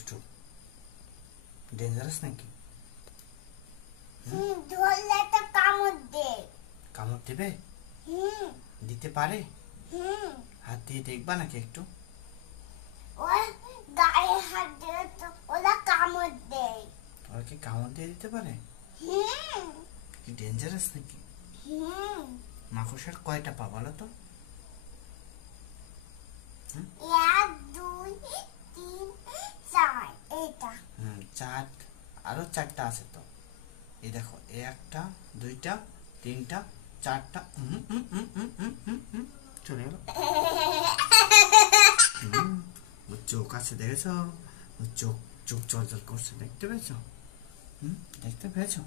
দুষ্টু, ডেঞ্জারাস নাকি? ধরলে তো কামড় দে। কামড় দেবে? দিতে পারে? হাত দিয়ে দেখবা নাকি একটু? ওর গায়ে হাত দিলে তো ওরা কামড় দেয়। ওরা কি কামড় দিয়ে দিতে পারে? কি ডেঞ্জারাস নাকি? মাকড়সার কয়টা পা বলো তো? 1 2 3 4 এটা। চার, আরো 4টা আছে তো। এই দেখো, একটা, দুইটা, তিনটা, চারটা। চলে গেল। ওর চোখ আছে দেখেছো? ওর চোখ চোখ জল জল করছে, দেখতে পেয়েছো? দেখতে পেয়েছো?